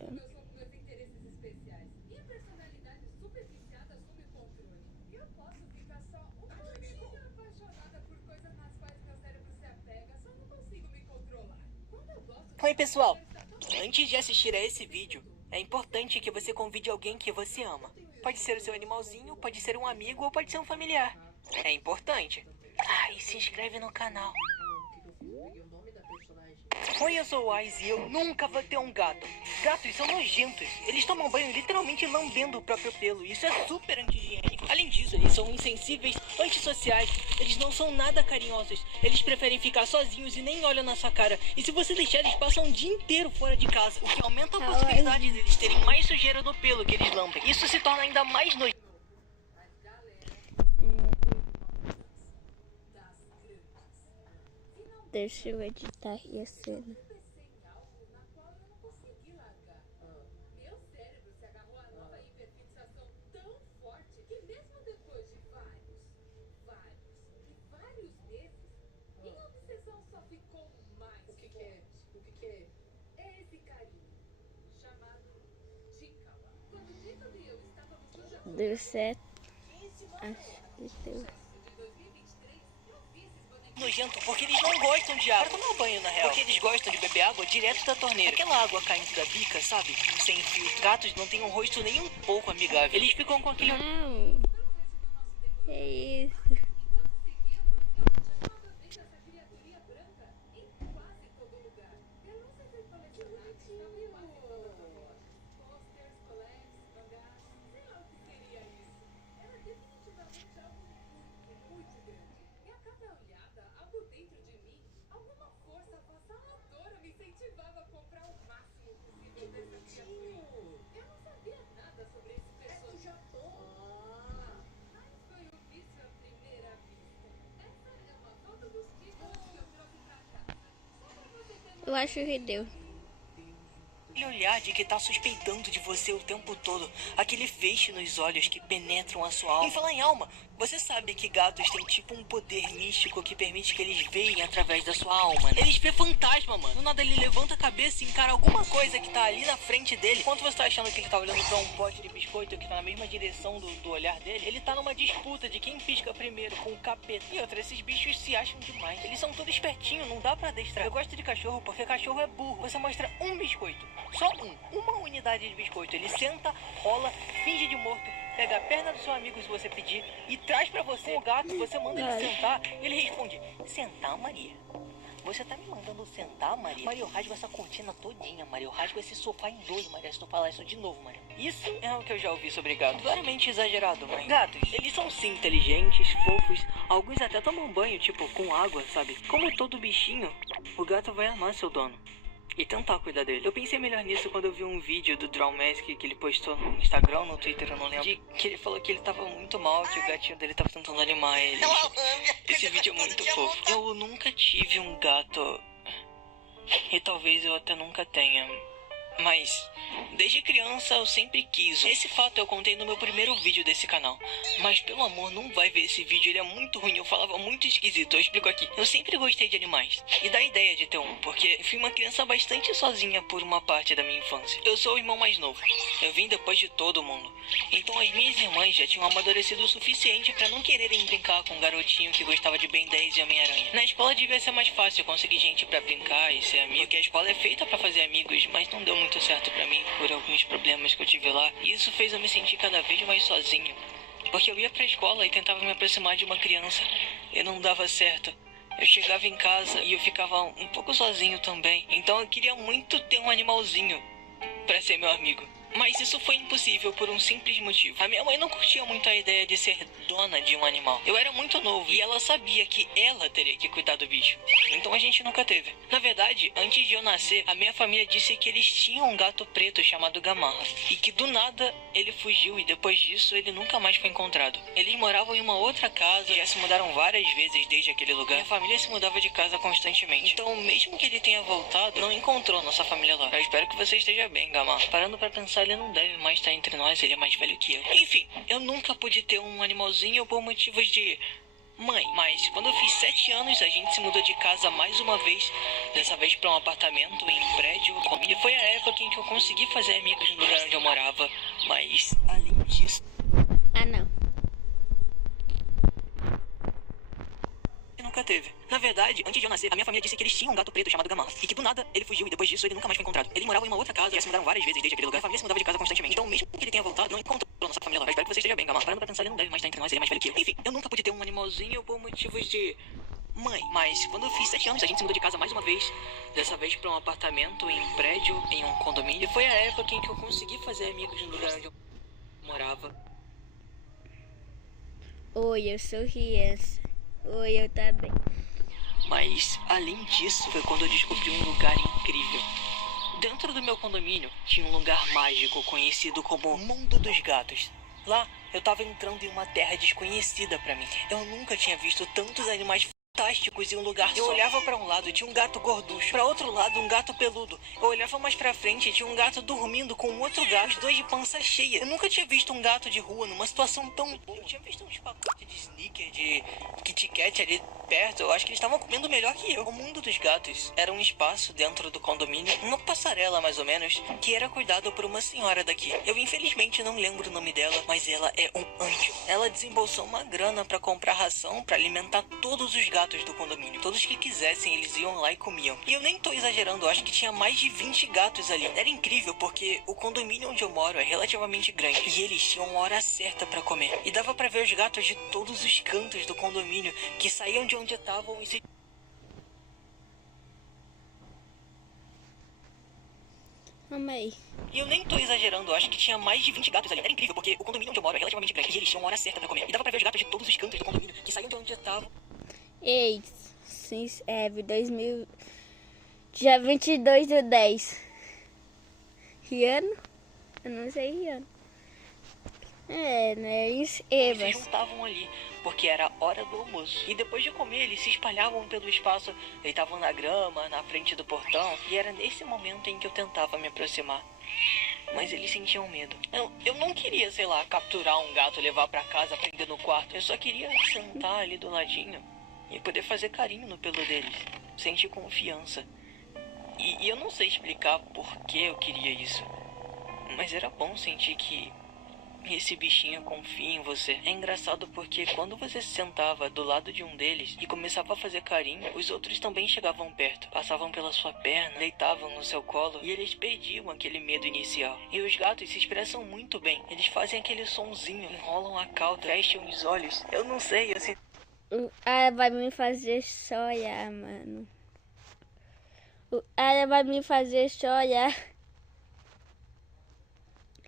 Então. Oi, pessoal! Antes de assistir a esse vídeo, é importante que você convide alguém que você ama. Pode ser o seu animalzinho, pode ser um amigo ou pode ser um familiar. É importante. Ah, e se inscreve no canal. Oi, eu sou o Wise e eu nunca vou ter um gato. Gatos são nojentos. Eles tomam banho literalmente lambendo o próprio pelo. Isso é super anti-higiênico. Além disso, eles são insensíveis, antissociais. Eles não são nada carinhosos. Eles preferem ficar sozinhos e nem olham na sua cara. E se você deixar, eles passam um dia inteiro fora de casa. O que aumenta a possibilidade deles terem mais sujeira no pelo que eles lambem. Isso se torna ainda mais nojento. Deixa eu editar a cena. Deu certo. Acho que deu. Nojento porque eles não gostam de água. Para tomar banho, na real. Porque eles gostam de beber água direto da torneira. Aquela água caindo da bica, sabe? Sem filtro. Gatos não têm um rosto nem um pouco amigável. Eles ficam com aquele... Não. É isso. Eu acho que deu. Aquele olhar de que tá suspeitando de você o tempo todo. Aquele feixe nos olhos que penetram a sua alma. Em falar em alma, você sabe que gatos têm tipo um poder místico que permite que eles veem através da sua alma, né? Eles vê fantasma, mano. Do nada ele levanta a cabeça e encara alguma coisa que tá ali na frente dele. Enquanto você tá achando que ele tá olhando pra um pote de biscoito que tá na mesma direção do olhar dele, ele tá numa disputa de quem pisca primeiro com o capeta. E outra, esses bichos se acham demais. Eles são todos espertinhos, não dá pra adestrar. Eu gosto de cachorro porque cachorro é burro. Você mostra um biscoito. Só uma unidade de biscoito. Ele senta, rola, finge de morto, pega a perna do seu amigo se você pedir e traz pra você o gato. Você manda ele sentar e ele responde: sentar, Maria? Você tá me mandando sentar, Maria? Maria, eu rasgo essa cortina todinha, Maria. Eu rasgo esse sofá em dois, Maria. Se tu falar isso de novo, Maria. Isso é o que eu já ouvi sobre gatos. Claramente exagerado, mas... Gatos, eles são sim inteligentes, fofos. Alguns até tomam banho, tipo, com água, sabe? Como todo bichinho, o gato vai amar seu dono e tentar cuidar dele. Eu pensei melhor nisso quando eu vi um vídeo do Draw Mask que ele postou no Instagram, no Twitter, eu não lembro. Que ele falou que ele tava muito mal, que o gatinho dele tava tentando animar ele. Esse vídeo é muito fofo. Eu nunca tive um gato. E talvez eu até nunca tenha. Mas desde criança eu sempre quis. Esse fato eu contei no meu primeiro vídeo desse canal. Mas pelo amor, não vai ver esse vídeo, ele é muito ruim. Eu falava muito esquisito, eu explico aqui. Eu sempre gostei de animais e da ideia de ter um, porque eu fui uma criança bastante sozinha por uma parte da minha infância. Eu sou o irmão mais novo. Eu vim depois de todo mundo. Então as minhas irmãs já tinham amadurecido o suficiente pra não quererem brincar com um garotinho que gostava de Ben 10 e Homem-Aranha. Na escola devia ser mais fácil conseguir gente pra brincar e ser amigo, porque a escola é feita pra fazer amigos, mas não deu muito certo pra mim por alguns problemas que eu tive lá. E isso fez eu me sentir cada vez mais sozinho, porque eu ia pra escola e tentava me aproximar de uma criança e não dava certo. Eu chegava em casa e eu ficava um pouco sozinho também. Então eu queria muito ter um animalzinho pra ser meu amigo. Mas isso foi impossível por um simples motivo. A minha mãe não curtia muito a ideia de ser dona de um animal. Eu era muito novo e ela sabia que ela teria que cuidar do bicho. Então a gente nunca teve. Na verdade, antes de eu nascer, a minha família disse que eles tinham um gato preto chamado Gamarra. E que do nada ele fugiu e depois disso ele nunca mais foi encontrado. Eles moravam em uma outra casa e já se mudaram várias vezes desde aquele lugar. Minha família se mudava de casa constantemente. Então mesmo que ele tenha voltado, não encontrou nossa família lá. Eu espero que você esteja bem, Gamarra. Parando pra pensar, ele não deve mais estar entre nós, ele é mais velho que eu. Enfim, eu nunca pude ter um animalzinho por motivos de Mãe, mas quando eu fiz 7 anos, a gente se mudou de casa mais uma vez. Dessa vez pra um apartamento em um prédio. E foi a época em que eu consegui fazer amigos no lugar onde eu morava. Mas, além disso... Ah, não. Nunca teve. Na verdade, antes de eu nascer, a minha família disse que eles tinham um gato preto chamado Gamal. E que do nada ele fugiu e depois disso ele nunca mais foi encontrado. Ele morava em uma outra casa e já se mudaram várias vezes desde aquele lugar. A família se mudava de casa constantemente. Então, mesmo que ele tenha voltado, não encontrou nossa família lá. Eu espero que você esteja bem, Gamal. Parando pra pensar, ele não deve mais estar entre nós, ele é mais velho que eu. Enfim, eu nunca pude ter um animalzinho por motivos de... Mãe, mas quando eu fiz 7 anos, a gente se mudou de casa mais uma vez. Dessa vez pra um apartamento em um prédio, em um condomínio. E foi a época em que eu consegui fazer amigos no lugar onde eu morava. Oi, eu sou criança. Oi, eu também. Mas, além disso, foi quando eu descobri um lugar incrível. Dentro do meu condomínio, tinha um lugar mágico conhecido como Mundo dos Gatos. Lá, eu tava entrando em uma terra desconhecida pra mim. Eu nunca tinha visto tantos animais fantásticos em um lugar só. Eu olhava pra um lado e tinha um gato gorducho. Pra outro lado, um gato peludo. Eu olhava mais pra frente e tinha um gato dormindo com um outro gato, os dois de pança cheia. Eu nunca tinha visto um gato de rua numa situação tão boa. Eu tinha visto uns pacotes de sneaker, de Kit Kat ali perto. Eu acho que eles estavam comendo melhor que eu. O Mundo dos Gatos era um espaço dentro do condomínio, uma passarela mais ou menos, que era cuidado por uma senhora daqui. Eu infelizmente não lembro o nome dela, mas ela é um anjo. Ela desembolsou uma grana pra comprar ração pra alimentar todos os gatos do condomínio. Todos que quisessem, eles iam lá e comiam. E eu nem tô exagerando, eu acho que tinha mais de 20 gatos ali. Era incrível porque o condomínio onde eu moro é relativamente grande e eles tinham uma hora certa pra comer. E dava pra ver os gatos de todos os cantos do condomínio que saíam de onde estavam e se... Calma aí. E eu nem tô exagerando, eu acho que tinha mais de 20 gatos ali. Era incrível porque o condomínio onde eu moro é relativamente grande e eles tinham uma hora certa pra comer. E dava pra ver os gatos de todos os cantos do condomínio que saíam de onde estavam. Ei, se inscreve 2000... Dia 22/10. Riano? Eu não sei Riano. É, né? Se Evas. juntavam ali, porque era hora do almoço. E depois de comer, eles se espalhavam pelo espaço, deitavam na grama, na frente do portão. E era nesse momento em que eu tentava me aproximar. Mas eles sentiam medo. Eu não queria, sei lá, capturar um gato, levar pra casa, prender no quarto. Eu só queria sentar ali do ladinho e poder fazer carinho no pelo deles. Sentir confiança. E eu não sei explicar por que eu queria isso. Mas era bom sentir que esse bichinho confia em você. É engraçado porque quando você se sentava do lado de um deles e começava a fazer carinho, os outros também chegavam perto, passavam pela sua perna, deitavam no seu colo e eles perdiam aquele medo inicial. E os gatos se expressam muito bem. Eles fazem aquele sonzinho, enrolam a cauda, fecham os olhos. Eu não sei, assim... Ah, vai me fazer chorar, mano. Ela vai me fazer chorar.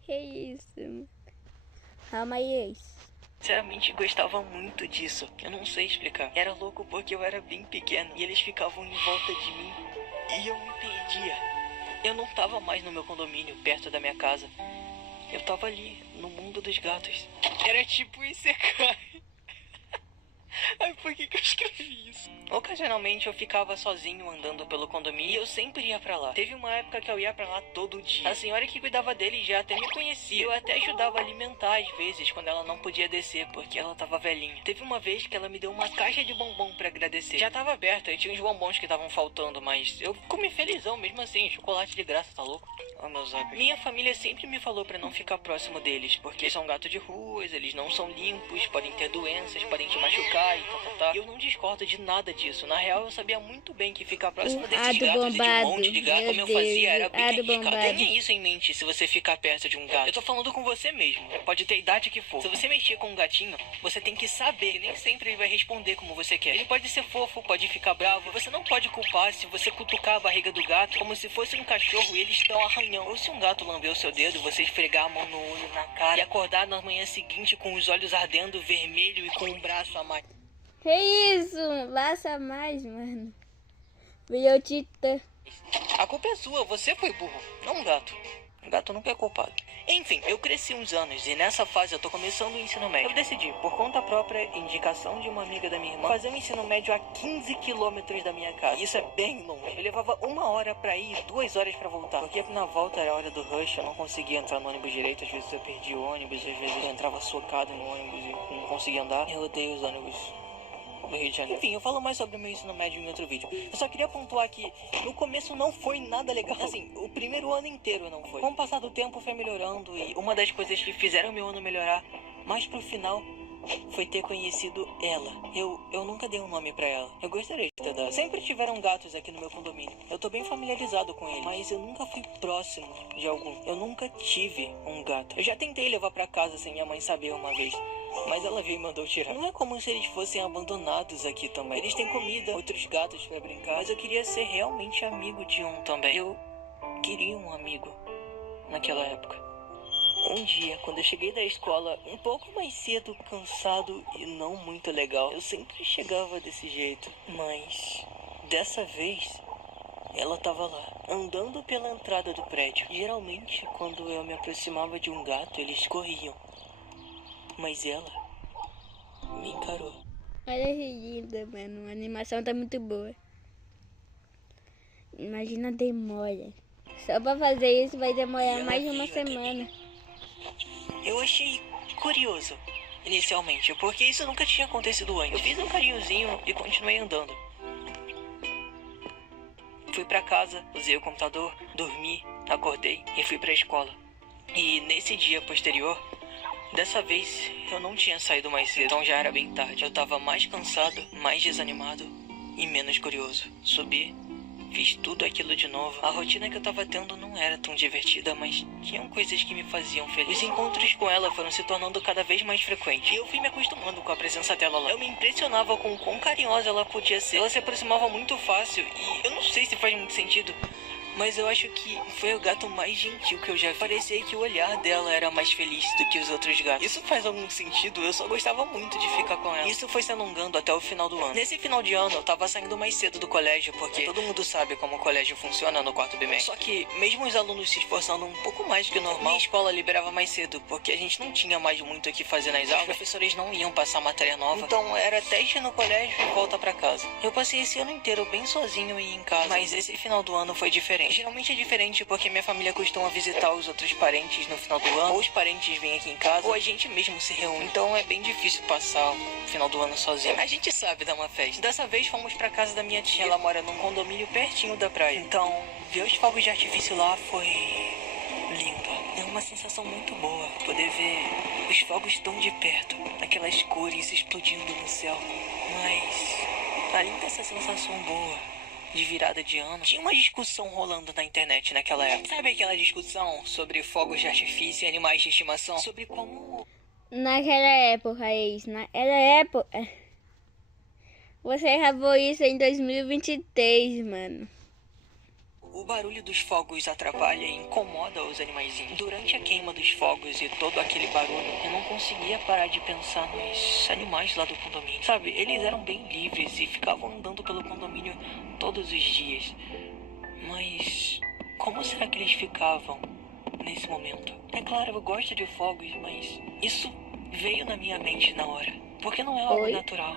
Que isso? Calma aí. Sinceramente, gostava muito disso. Eu não sei explicar. Era louco porque eu era bem pequeno e eles ficavam em volta de mim e eu me perdia. Eu não tava mais no meu condomínio, perto da minha casa. Eu tava ali, no mundo dos gatos. Era tipo Isekai. Ai, por que eu escrevi isso? Ocasionalmente eu ficava sozinho andando pelo condomínio e eu sempre ia pra lá. Teve uma época que eu ia pra lá todo dia. A senhora que cuidava dele já até me conhecia. Eu até ajudava a alimentar às vezes quando ela não podia descer porque ela tava velhinha. Teve uma vez que ela me deu uma caixa de bombom pra agradecer. Já tava aberta e tinha uns bombons que estavam faltando, mas eu comi felizão mesmo assim. Chocolate de graça, tá louco? Oh, meus olhos. Minha família sempre me falou pra não ficar próximo deles, porque são gatos de ruas, eles não são limpos, podem ter doenças, podem te machucar e tal. E eu não discordo de nada disso. Na real, eu sabia muito bem que ficar próximo desses gatos e de um monte de gato, como eu fazia, era bem arriscado. Tenha isso em mente se você ficar perto de um gato. Eu tô falando com você mesmo. Pode ter idade que for. Se você mexer com um gatinho, você tem que saber que nem sempre ele vai responder como você quer. Ele pode ser fofo, pode ficar bravo. Você não pode culpar se você cutucar a barriga do gato como se fosse um cachorro e eles dão arranhão. Ou se um gato lamber o seu dedo, você esfregar a mão no olho, na cara e acordar na manhã seguinte com os olhos ardendo vermelho e com um braço a mais. Que isso? Laça mais, mano. Virou titã. A culpa é sua, você foi burro, não um gato. O gato nunca é culpado. Enfim, eu cresci uns anos e nessa fase eu tô começando o ensino médio. Eu decidi, por conta própria, indicação de uma amiga da minha irmã, fazer um ensino médio a 15 quilômetros da minha casa. Isso é bem longe. Eu levava 1 hora pra ir e 2 horas pra voltar. Porque na volta era a hora do rush, eu não conseguia entrar no ônibus direito. Às vezes eu perdi o ônibus, às vezes eu entrava socado no ônibus e não conseguia andar. Eu odeio os ônibus. no Rio de Janeiro. Enfim, eu falo mais sobre o meu ensino médio em outro vídeo. Eu só queria pontuar que no começo não foi nada legal. Assim, o primeiro ano inteiro não foi. Com o passar do tempo foi melhorando e uma das coisas que fizeram meu ano melhorar mais pro final foi ter conhecido ela. Eu nunca dei um nome pra ela. Eu gostaria de ter dado. Sempre tiveram gatos aqui no meu condomínio. Eu tô bem familiarizado com eles, mas eu nunca fui próximo de algum. Eu nunca tive um gato. Eu já tentei levar pra casa sem minha mãe saber uma vez, mas ela veio e mandou tirar. Não é como se eles fossem abandonados aqui também. Eles têm comida, outros gatos pra brincar, mas eu queria ser realmente amigo de um também. Eu queria um amigo naquela época. Um dia, quando eu cheguei da escola, um pouco mais cedo, cansado e não muito legal, eu sempre chegava desse jeito. Mas dessa vez, ela tava lá, andando pela entrada do prédio. Geralmente, quando eu me aproximava de um gato, eles corriam. Mas ela me encarou. Olha que linda, mano. A animação tá muito boa. Imagina a demora. Só pra fazer isso vai demorar mais de uma semana. Eu achei curioso, inicialmente, porque isso nunca tinha acontecido antes. Eu fiz um carinhozinho e continuei andando. Fui pra casa, usei o computador, dormi, acordei e fui pra escola. E nesse dia posterior, dessa vez eu não tinha saído mais cedo, então já era bem tarde. Eu tava mais cansado, mais desanimado e menos curioso. Subi, fiz tudo aquilo de novo. A rotina que eu tava tendo não era tão divertida, mas tinham coisas que me faziam feliz. Os encontros com ela foram se tornando cada vez mais frequentes. E eu fui me acostumando com a presença dela lá. Eu me impressionava com o quão carinhosa ela podia ser. Ela se aproximava muito fácil e eu não sei se faz muito sentido, mas eu acho que foi o gato mais gentil que eu já vi. Parecia que o olhar dela era mais feliz do que os outros gatos. Isso faz algum sentido? Eu só gostava muito de ficar com ela. Isso foi se alongando até o final do ano. Nesse final de ano, eu tava saindo mais cedo do colégio, porque todo mundo sabe como o colégio funciona no quarto bimestre. Só que, mesmo os alunos se esforçando um pouco mais que o normal, minha escola liberava mais cedo, porque a gente não tinha mais muito o que fazer nas aulas. Os professores não iam passar matéria nova. Então, era teste no colégio e volta pra casa. Eu passei esse ano inteiro bem sozinho e em casa, mas esse final do ano foi diferente. Geralmente é diferente porque minha família costuma visitar os outros parentes no final do ano, ou os parentes vêm aqui em casa, ou a gente mesmo se reúne. Então é bem difícil passar o final do ano sozinho. A gente sabe dar uma festa. Dessa vez fomos pra casa da minha tia. Ela mora num condomínio pertinho da praia. Então, ver os fogos de artifício lá foi lindo. É uma sensação muito boa poder ver os fogos tão de perto, aquelas cores explodindo no céu. Mas, além dessa sensação boa de virada de ano, tinha uma discussão rolando na internet naquela época. Sabe aquela discussão sobre fogos de artifício e animais de estimação? Sobre como... Naquela época, naquela época... Você gravou isso em 2023, mano. O barulho dos fogos atrapalha e incomoda os animaizinhos. Durante a queima dos fogos e todo aquele barulho, eu não conseguia parar de pensar nos animais lá do condomínio. Sabe, eles eram bem livres e ficavam andando pelo condomínio todos os dias. Mas como será que eles ficavam nesse momento? É claro, eu gosto de fogos, mas isso veio na minha mente na hora. Porque não é algo natural.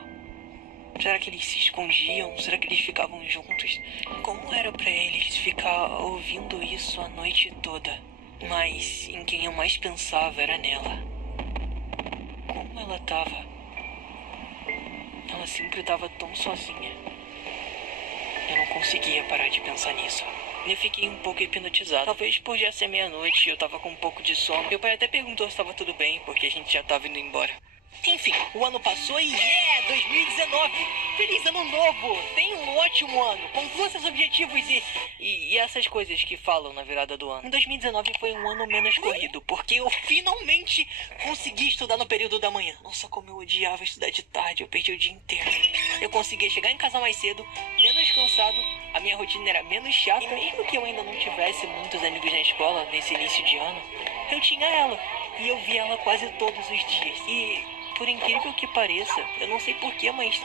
Será que eles se escondiam? Será que eles ficavam juntos? Como era pra eles ficar ouvindo isso a noite toda? Mas em quem eu mais pensava era nela. Como ela tava? Ela sempre tava tão sozinha. Eu não conseguia parar de pensar nisso. Eu fiquei um pouco hipnotizado. Talvez por já ser meia-noite, eu tava com um pouco de sono. Meu pai até perguntou se estava tudo bem, porque a gente já tava indo embora. Enfim, o ano passou e 2019! Feliz ano novo! Tenha um ótimo ano! Conclua seus objetivos e essas coisas que falam na virada do ano. Em 2019 foi um ano menos corrido, porque eu finalmente consegui estudar no período da manhã. Nossa, como eu odiava estudar de tarde, eu perdi o dia inteiro. Eu conseguia chegar em casa mais cedo, menos cansado, a minha rotina era menos chata. E mesmo que eu ainda não tivesse muitos amigos na escola nesse início de ano, eu tinha ela. E eu via ela quase todos os dias. E... por incrível que pareça, eu não sei porquê, mas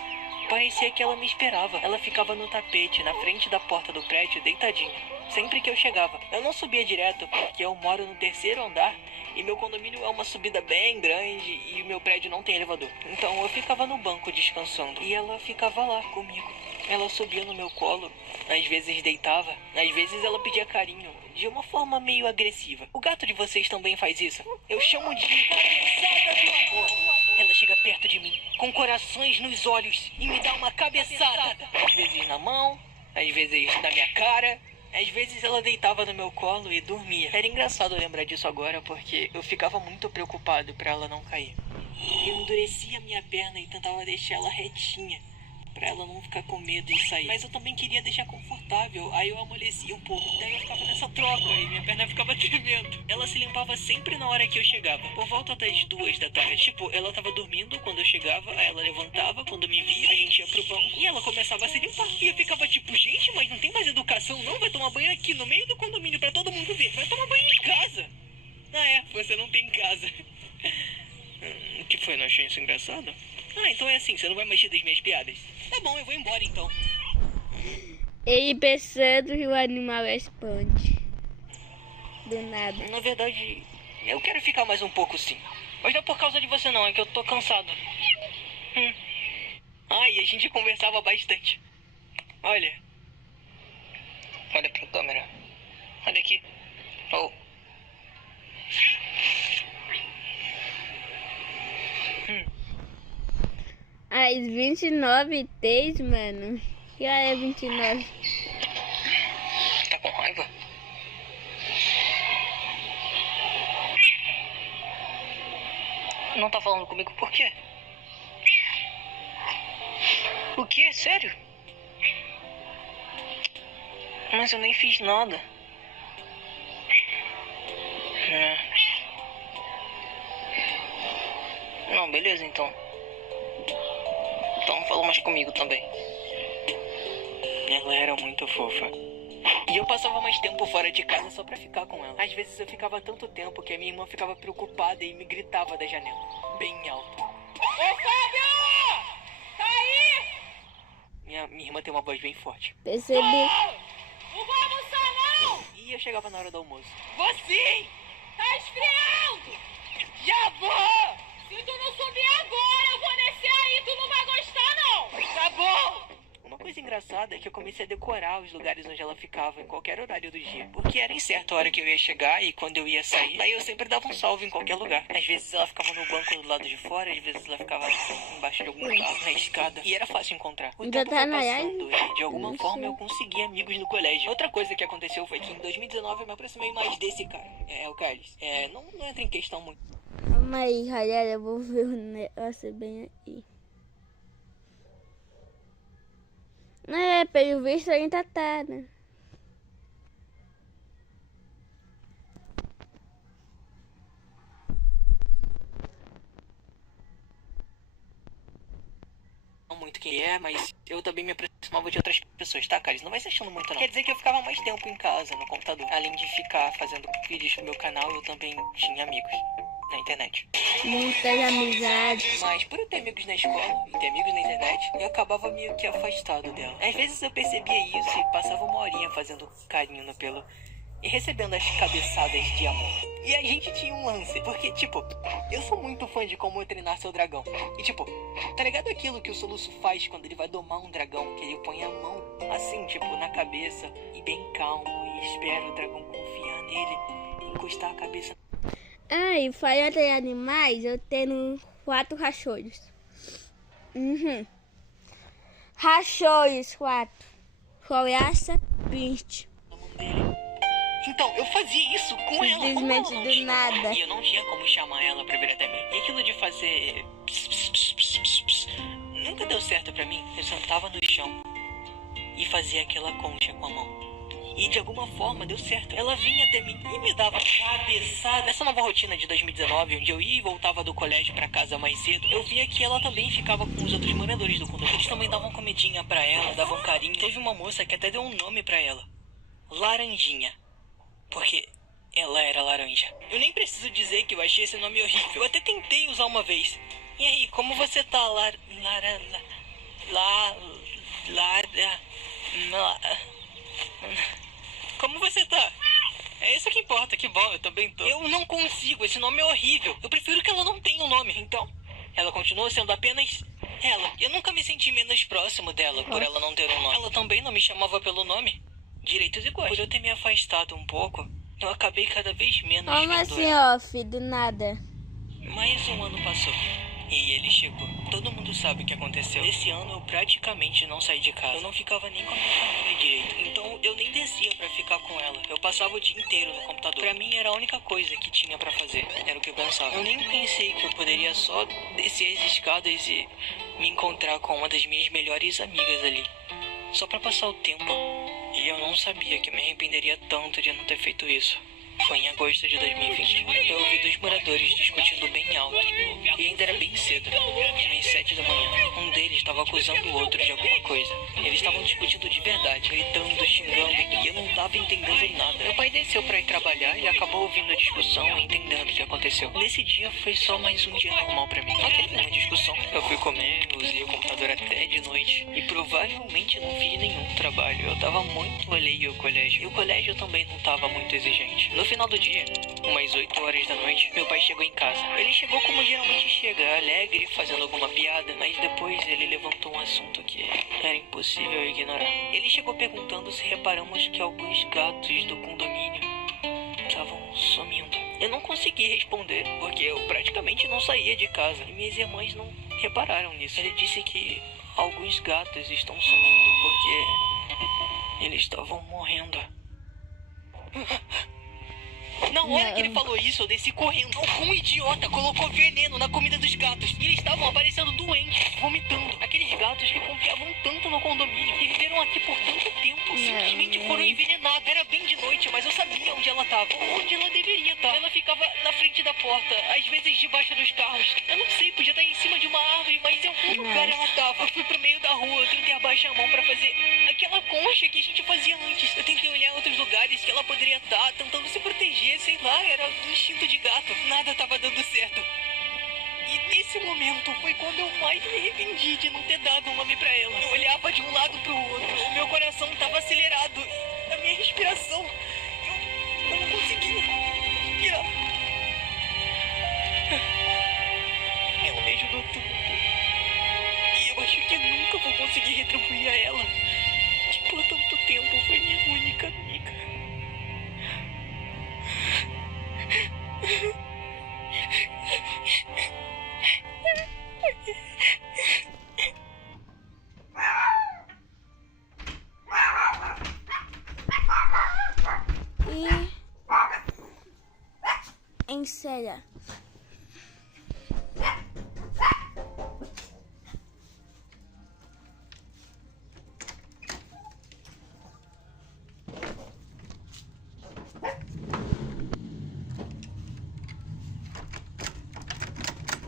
parecia que ela me esperava. Ela ficava no tapete, na frente da porta do prédio, deitadinha. Sempre que eu chegava. Eu não subia direto, porque eu moro no 3º andar e meu condomínio é uma subida bem grande e o meu prédio não tem elevador. Então eu ficava no banco descansando e ela ficava lá comigo. Ela subia no meu colo, às vezes deitava, às vezes ela pedia carinho, de uma forma meio agressiva. O gato de vocês também faz isso? Eu chamo de cabeçada do amor. Ela chega perto de mim, com corações nos olhos, e me dá uma cabeçada. Às vezes na mão, às vezes na minha cara. Às vezes ela deitava no meu colo e dormia. Era engraçado lembrar disso agora, porque eu ficava muito preocupado pra ela não cair. Eu endurecia a minha perna e tentava deixar ela retinha, pra ela não ficar com medo e sair. Mas eu também queria deixar confortável, aí eu amolecia um pouco. Daí eu ficava nessa troca e minha perna ficava tremendo. Ela se limpava sempre na hora que eu chegava, por volta das 2 da tarde. Tipo, ela tava dormindo quando eu chegava, aí ela levantava quando me via, a gente ia pro banco e ela começava a se limpar. E eu ficava tipo, gente, mas não tem mais educação não? Vai tomar banho aqui no meio do condomínio pra todo mundo ver. Vai tomar banho em casa. Ah é, você não tem casa. O que foi? Não achei isso engraçado? Ah, então é assim, você não vai mais rir das minhas piadas. Tá bom, eu vou embora então. Ele pensando que o animal responde. Do nada. Na verdade, eu quero ficar mais um pouco sim. Mas não é por causa de você não, é que eu tô cansado. Ah, e a gente conversava bastante. Olha. Olha pra câmera. Olha aqui. Oh. Às 29h03, mano. Que hora é 29? Tá com raiva? Não tá falando comigo por quê? O quê? Sério? Mas eu nem fiz nada. Não, beleza então. Então fala mais comigo também. Ela era muito fofa. E eu passava mais tempo fora de casa só pra ficar com ela. Às vezes eu ficava tanto tempo que a minha irmã ficava preocupada e me gritava da janela, bem alto. Ô Fábio! Tá aí? Minha irmã tem uma voz bem forte. Percebi. Não vou almoçar, não! E eu chegava na hora do almoço. Vou sim! Tá esfriando! Já vou! Se tu não subir agora, eu vou descer aí, tu não vai gostar, não! Tá bom! Uma coisa engraçada é que eu comecei a decorar os lugares onde ela ficava em qualquer horário do dia. Porque era incerto a hora que eu ia chegar e quando eu ia sair. Daí eu sempre dava um salve em qualquer lugar. Às vezes ela ficava no banco do lado de fora, às vezes ela ficava embaixo de algum carro, na escada. E era fácil encontrar. O Ainda tempo tá foi na passando e de alguma Não forma sei. eu consegui amigos no colégio. Outra coisa que aconteceu foi que em 2019 eu me aproximei mais desse cara. É o Carlos. Não entra em questão muito. Calma aí, galera. Eu vou ver o negócio bem aqui. Pelo visto ainda tá, né? Muito quem é, mas eu também me aproximava de outras pessoas, tá, Carlos? Não vai se achando muito, não. Quer dizer que eu ficava mais tempo em casa, no computador. Além de ficar fazendo vídeos pro meu canal, eu também tinha amigos na internet. Muitas amizades. Mas por eu ter amigos na escola e ter amigos na internet, eu acabava meio que afastado dela. Às vezes eu percebia isso e passava uma horinha fazendo carinho no pelo e recebendo as cabeçadas de amor. E a gente tinha um lance, porque, tipo, eu sou muito fã de Como Treinar Seu Dragão. E, tipo, tá ligado aquilo que o Soluço faz quando ele vai domar um dragão? Que ele põe a mão, assim, tipo, na cabeça e bem calmo e espera o dragão confiar nele e encostar a cabeça. E falando em animais, eu tenho 4 racholhos. Racholhos, 4. Coraça, Pinch. Na mão dele. Então, eu fazia isso com ela. Como ela Simplesmente não do tinha, nada. E eu não tinha como chamar ela pra vir até mim. E aquilo de fazer nunca deu certo pra mim. Eu sentava no chão e fazia aquela concha com a mão. E de alguma forma deu certo. Ela vinha até mim e me dava cabeçada. Nessa nova rotina de 2019, onde eu ia e voltava do colégio pra casa mais cedo, eu via que ela também ficava com os outros moradores do condomínio. Eles também davam comidinha pra ela, davam carinho. Teve uma moça que até deu um nome pra ela. Laranjinha. Porque ela era laranja. Eu nem preciso dizer que eu achei esse nome horrível. Eu até tentei usar uma vez. E aí, como você tá, Como você tá? É isso que importa, que bom, eu também tô. Eu não consigo, esse nome é horrível. Eu prefiro que ela não tenha um nome, então. Ela continua sendo apenas ela. Eu nunca me senti menos próximo dela por ela não ter um nome. Ela também não me chamava pelo nome. Direitos iguais. Por eu ter me afastado um pouco, eu acabei cada vez menos Como vendo assim, ela. do nada? Mais um ano passou. E ele chegou. Todo mundo sabe o que aconteceu. Nesse ano eu praticamente não saí de casa. Eu não ficava nem com a minha família direito. Então eu nem descia pra ficar com ela. Eu passava o dia inteiro no computador. Pra mim era a única coisa que tinha pra fazer. Era o que eu pensava. Eu nem pensei que eu poderia só descer as escadas e me encontrar com uma das minhas melhores amigas ali. Só pra passar o tempo. E eu não sabia que eu me arrependeria tanto de não ter feito isso. Foi em agosto de 2020. Eu ouvi 2 moradores discutindo bem alto. E ainda era bem cedo, umas 7 da manhã. Um deles estava acusando o outro de alguma coisa. Eles estavam discutindo de verdade, gritando, xingando, e eu não estava entendendo nada. Meu pai desceu para ir trabalhar e acabou ouvindo a discussão e entendendo o que aconteceu. Nesse dia foi só mais um dia normal para mim. Não teve nenhuma discussão. Eu fui comer, usei o computador até de noite. E provavelmente não fiz nenhum trabalho. Eu tava muito alheio ao colégio. E o colégio também não tava muito exigente. No final do dia, umas 8 horas da noite, meu pai chegou em casa. Ele chegou como geralmente chega, alegre, fazendo alguma piada, mas depois ele levantou um assunto que era impossível ignorar. Ele chegou perguntando se reparamos que alguns gatos do condomínio estavam sumindo. Eu não consegui responder, porque eu praticamente não saía de casa, e minhas irmãs não repararam nisso. Ele disse que alguns gatos estão sumindo porque eles estavam morrendo. Na hora que ele falou isso, eu desci correndo. Algum idiota colocou veneno na comida dos gatos. E eles estavam aparecendo doentes, vomitando. Aqueles gatos que confiavam tanto no condomínio, que viveram aqui por tanto tempo, simplesmente foram envenenados. Era bem de noite, mas eu sabia onde ela estava. Onde ela deveria estar. Ela ficava na frente da porta, às vezes debaixo dos carros. Eu não sei, podia estar em cima de uma árvore, mas em algum lugar ela estava. Eu fui pro meio da rua, eu tentei abaixar a mão pra fazer aquela concha que a gente fazia antes. Eu tentei olhar outros lugares que ela poderia estar, tentando se proteger, sei lá, era um instinto de gato. Nada tava dando certo. E nesse momento foi quando eu mais me arrependi de não ter dado um nome pra ela. Eu olhava de um lado pro outro, o meu coração tava acelerado, a minha respiração, eu não conseguia respirar. Ela me ajudou tanto. E eu acho que eu nunca vou conseguir retribuir a ela, que por tanto tempo foi minha única amiga. E encerra.